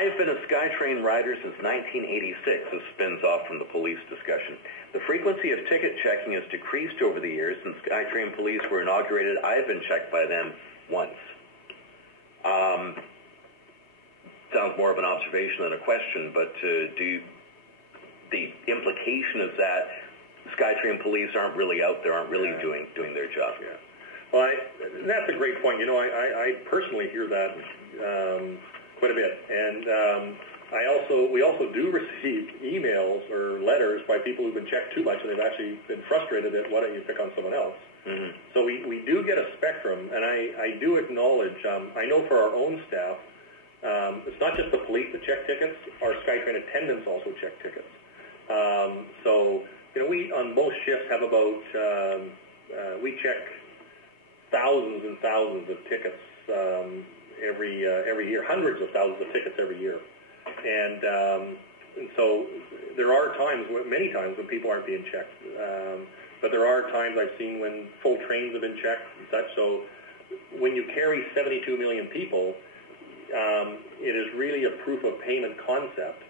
I've been a Skytrain rider since 1986. This spins off from the police discussion. The frequency of ticket checking has decreased over the years. Since Skytrain police were inaugurated, I've been checked by them once. Sounds more of an observation than a question, but the implication is that Skytrain police aren't really out there, aren't really doing their job. Yeah. Well, that's a great point. You know, I personally hear that quite a bit, and we also do receive emails or letters by people who've been checked too much, and they've actually been frustrated at why don't you pick on someone else. Mm-hmm. So we do get a spectrum, and I do acknowledge. I know for our own staff, it's not just the police that check tickets. Our Skytrain attendants also check tickets. So you know, we on most shifts have about we check thousands and thousands of tickets every year, hundreds of thousands of tickets every year, and so there are times, many times, when people aren't being checked. But there are times I've seen when full trains have been checked and such. So when you carry 72 million people, it is really a proof of payment concept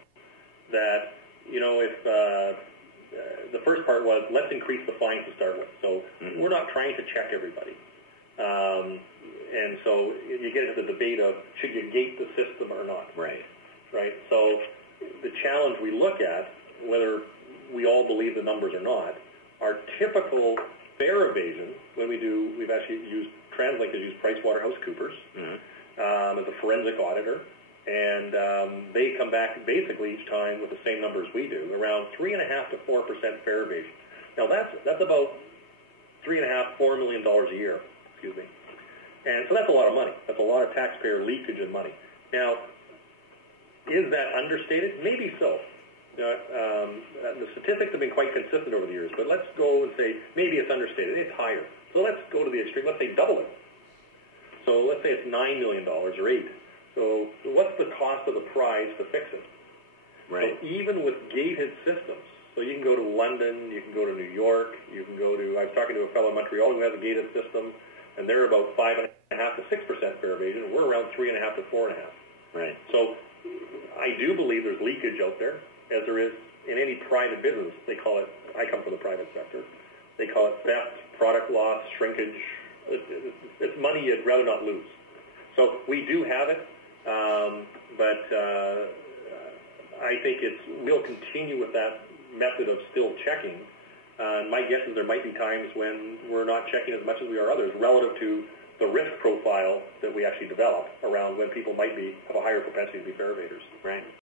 that, you know, if the first part was, let's increase the fines to start with. So we're not trying to check everybody. And so you get into the debate of, should you gate the system or not? Right. So the challenge we look at, whether we all believe the numbers or not, our typical fare evasion, we've actually used, TransLink has used PricewaterhouseCoopers as a forensic auditor, and they come back basically each time with the same numbers we do, around 3.5% to 4% fare evasion. Now that's about $3.5–4 million a year, excuse me. And so that's a lot of money. That's a lot of taxpayer leakage in money. Now, is that understated? Maybe so. The statistics have been quite consistent over the years, but let's go and say maybe it's understated. It's higher. So let's go to the extreme. Let's say double it. So let's say it's $9 million or $8. So what's the cost of the prize to fix it? Right. So even with gated systems, so you can go to London, you can go to New York, you can go to, I was talking to a fellow in Montreal who has a gated system, and they're about 5.5% to 6% fare evasion, and we're around 3.5% to 4.5%. Right. So I do believe there's leakage out there, as there is in any private business. They call it, I come from the private sector, they call it theft, product loss, shrinkage. It's money you'd rather not lose. So we do have it, but I think we'll continue with that method of still checking. My guess is there might be times when we're not checking as much as we are others relative to the risk profile that we actually develop around when people might have a higher propensity to be fare evaders. Right.